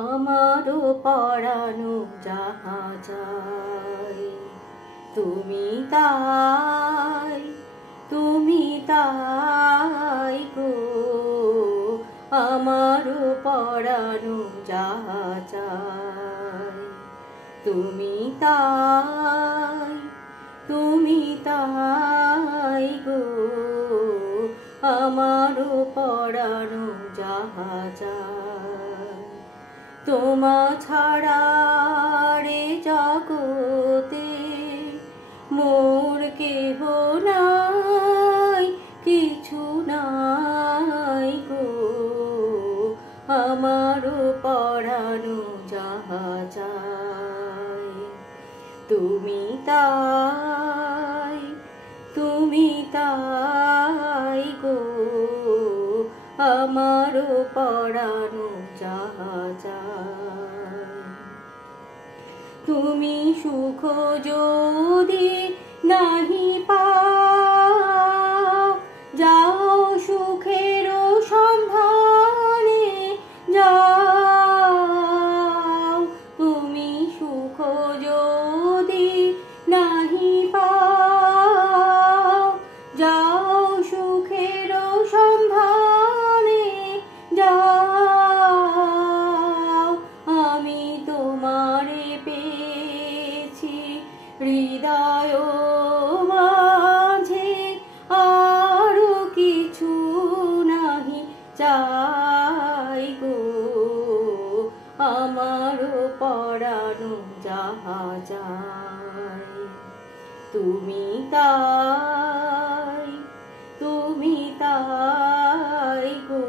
আমারও পরানো যাহা চাই তুমি তাই, তুমি তাই গো। আমারও পরানো যাহা চাই তুমি তাই, তুমি তাই গো। আমারও পরানো যাহা চাই তোমা ছাড়া রে জগতে মোর কেহ নাই, কিছু নাই গো। আমারও পরানো যাহা চাই তুমি তাই, তুমি তাই গো। আমারও পরানো যাহা চাই তুমি সুখ যদি নাহি পাও, যাও সুখের সন্ধানে যাও। তুমি সুখ যদি নাহি পাও, যাও সুখের সন্ধানে যাও। আমি তোমারে পেয়েছি হৃদয় মাঝে, আরো কিছু নাহি চাই গো। আমারও পরানো যাহা চাই তুমি তাই, তুমি তাই গো।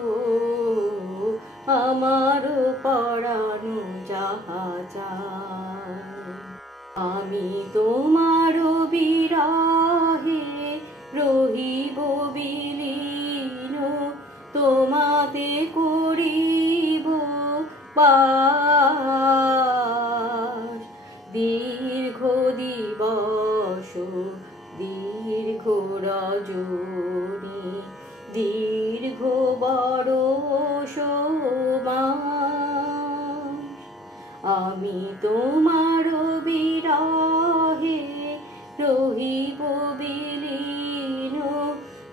আমারও পরানো যাহা চাই আমি তোমার বিরহে রহিব বিলীন, তোমাতে করিব বাস। দীর্ঘ দিবস দীর্ঘ রজনী, দীর্ঘ বরষ মাস। আমি তোমার বিরহে রহিব বিলীন,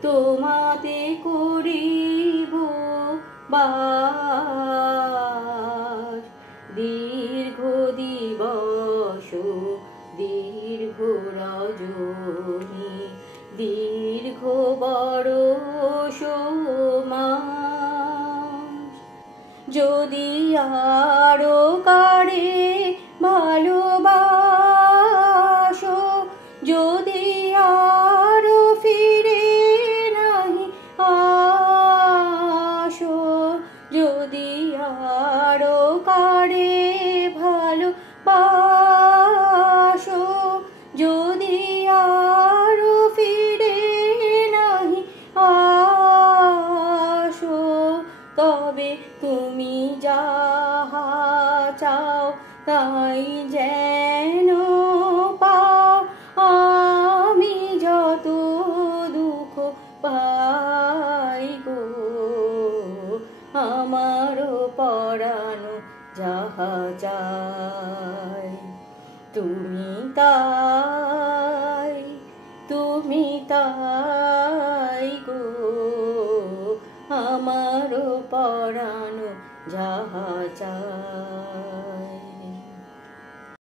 তোমাতে করিব বাস। দীর্ঘ দিবস দীর্ঘ রজনী, দীর্ঘ বরষ মাস। যদি আরো কারে ভালোবাসো, যদি আরো ফিরে নাহি আসো, যদি আরো কারে ভালোবাসো, যদি আরো ফিরে নাহি আসো, তবে তুমি যাহা চাও তাই যেন পাও। আমি যত দুঃখ পাই গো, আমারও পরানো যাহা চাই তুমি তাই।